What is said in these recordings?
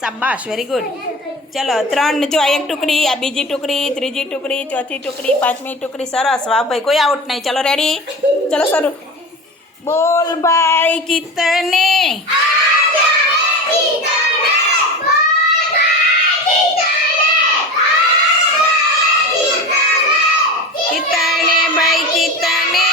શાબાશ, very good. ચલો 3 જો, એક ટુકડી, આ બીજી ટુકડી, ત્રીજી ટુકડી, ચોથી ટુકડી, પાંચમી ટુકડી. સરસ, વાહ ભાઈ, કોઈ આઉટ નહીં. ચલો રેડી, ચલો શરૂ. બોલ ભાઈ કિતને, કિતने भाई कितने,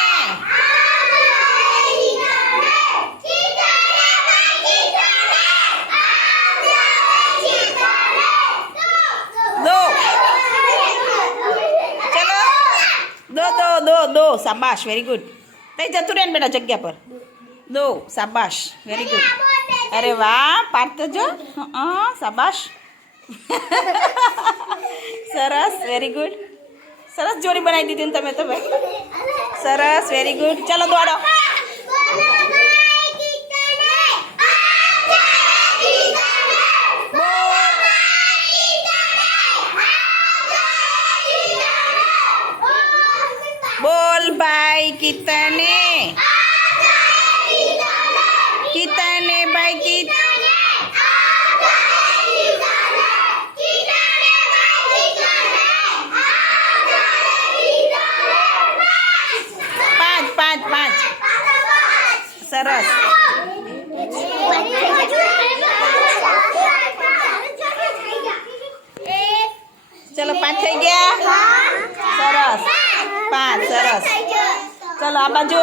दो. चलो दो दो दो दो. शाबाश, वेरी गुड. तई जतुं रहे ने बेटा जग्या पर. दो. शाबाश, वेरी गुड. अरे वाह, पाठ तो जो. शाबाश. सरस, वेरी गुड. सरस जोड़ी बनाई दी थी तमे तो भाई. सरस, वेरी गुड. चलो दौड़ो. बोल भाई कितने, कितने भाई कितने, 5 5 સરસ. ચલો 5 થઈ ગયા. સરસ, 5. સરસ. ચલો આ બાજુ.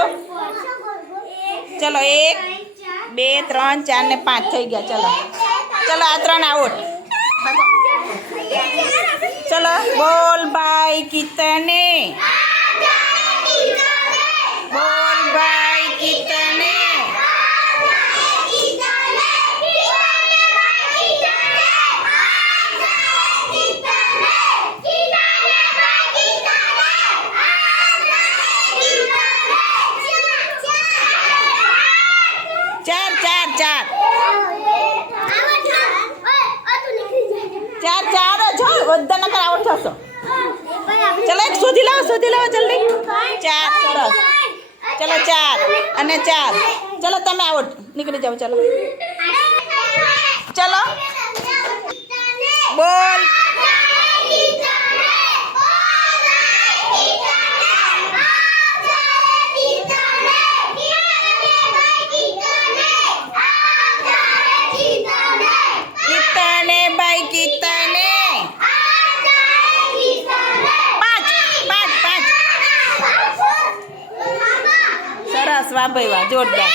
ચલો 1 2 3 4 ને 5 થઈ ગયા. ચલો ચલો આ 3 આઉટ. ચલો બોલ ભાઈ કિતને, बोल भाई कितने, चार चार चार चार चार जो બધા નકર આઉટ થશો. ચલો એક શોધી લાવો જલ્દી. 4. સરસ. चलो 4 અને 4. चलो તમે આઉટ, નીકળી જાઓ. ચલો ચલો બોલ, કિતને ભાઈ કિતને, 5 સરસ. વાહ ભાઈ વાહ, જોરદાર.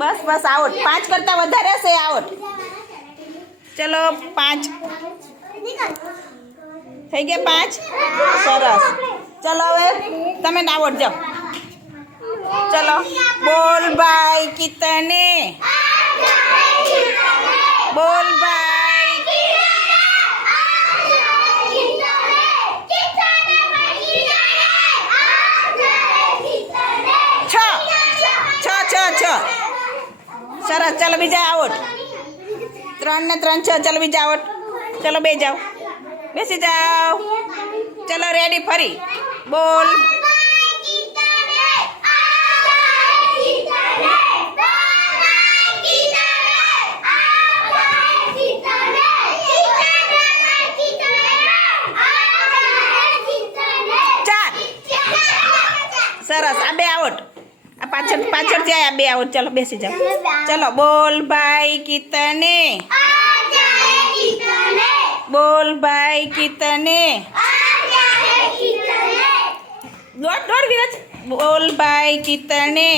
બસ બસ, આઉટ. 5 કરતાં વધારે હશે આઉટ. ચલો 5 થઈ ગયા. 5 સરસ. ચલો હવે તમે આઉટ જાઓ. ચલો બોલ ભાઈ કિતને, બોલ ભાઈ, છ. સરસ. ચલો બીજા આઉટ. 3 ને 3 6. ચલો બીજા આઉટ. ચલો બે જાઓ, બેસી જાઓ. ચલો રેડી, ફરી બોલ. સરસ. આ 2 આઉટ. આ પાછળ જાય. આ 2 આઉટ. ચલો બેસી જાઓ. ચલો બોલ ભાઈ કિતને, બોલ ભાઈ કિતને, દોડ વિરાજ. બોલ ભાઈ કિતને,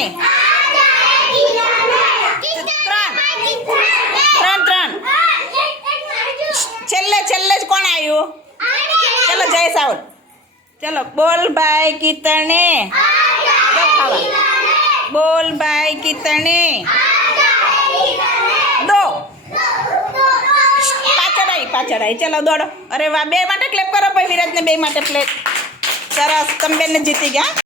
3 છેલ્લે જ કોણ આવ્યું? ચલો જયેશ આઉટ. ચલો બોલ ભાઈ કિતને, बोल भाई कितने, 2. પાછળ આવી. ચલો દોડો. અરે વાહ, 2 માટે ક્લેપ કરો ભાઈ. વિરાજને 2 માટે પ્લેટ. સરસ, તમે બેને જીતી ગયા.